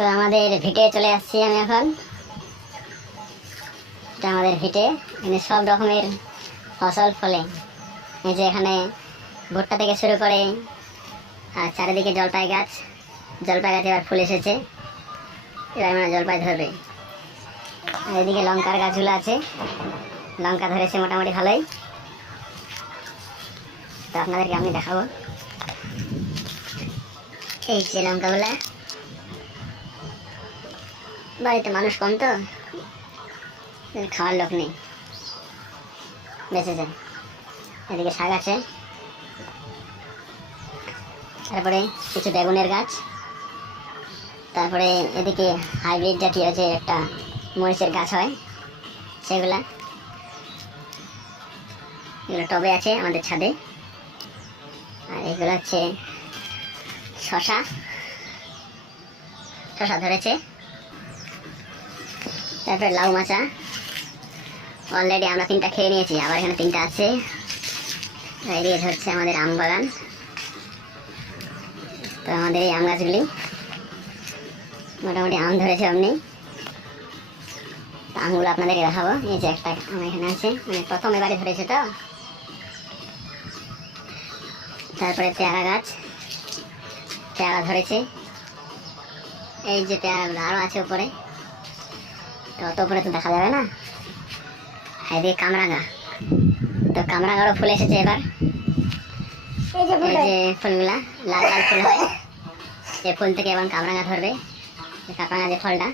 তো আমাদের ভিটে চলে আসছি আমি এখন। এটা আমাদের ভিটে, এখানে সব রকমের ফসল ফলে। এই যে এখানে ভুট্টা থেকে শুরু করে আর চারিদিকে জলপাই গাছ এবার ফুল এসেছে, এবার মানে জলপাই ধরবে। আর এদিকে লঙ্কার গাছগুলো আছে, লঙ্কা ধরেছে মোটামুটি ভালোই। তো আপনাদেরকে আমি দেখাবো এই যে লঙ্কাগুলা। বাড়িতে মানুষ কম তো খাওয়ার লোক নেই, বেঁচে যায়। এদিকে শাক আছে, তারপরে কিছু বেগুনের গাছ, তারপরে এদিকে হাইব্রিড জাতীয় যে একটা মরিচের গাছ হয় সেগুলা, এগুলো টবে আছে আমাদের ছাদে। আর এগুলো হচ্ছে শশা ধরেছে। তারপরে লাউ মাচা, অলরেডি আমরা 3টা খেয়ে নিয়েছি, আবার এখানে 3টা আছে। এদিকে হচ্ছে আমাদের আম বাগান। তো আমাদের এই আম গাছগুলি মোটামুটি আম ধরেছে অমনি। আমগুলো আপনাদেরকে দেখাবো। এই যে একটা আম এখানে আছে, মানে প্রথম এবারে ধরেছে তো। তারপরে পেয়ারা গাছ, পেয়ারা ধরেছে। এই যে পেয়ারাগুলো আরও আছে উপরে, তো অত উপরে তো দেখা যাবে না। এদিকে কামরাঙা, তো কামরাঙারও ফুল এসেছে এবার। এই যে ফুলগুলা লাল লাল ফুল হয়, এই ফুল থেকে এবং কামরাঙা ধরবে। কামরাঙা যে ফলটা,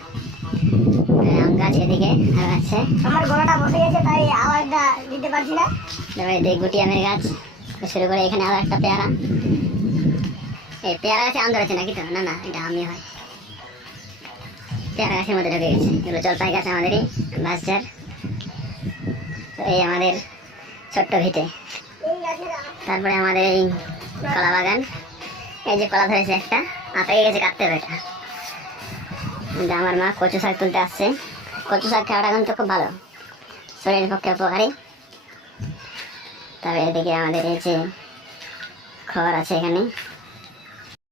আম গাছ এদিকে আর আছে। আমার গলাটা বসে গেছে তাই আওয়াজটা দিতে পারছি না। তারপরে এদিকে গুটি আমের গাছ শুরু করে এখানে আরও একটা পেয়ারা। এই পেয়ারা গাছে আম ধরেছে নাকি? তো না না, এটা আমই হয়। পেয়ারা গাছের মধ্যে ঢুকে গেছে। এগুলো জলপাই গাছ আমাদেরই বাঁশঝাড়। তো এই আমাদের ছোট্ট ভিটে। তারপরে আমাদের এই কলা বাগান, এই যে কলা ধরেছে একটা, পেকে গেছে, কাটতে হবে এটা। আমার মা কচু শাক তুলতে আসছে। কচু শাক খাওয়াটা কিন্তু খুব ভালো, শরীরের পক্ষে উপকারী। তবে এদিকে আমাদের এই যে খড় আছে এখানে,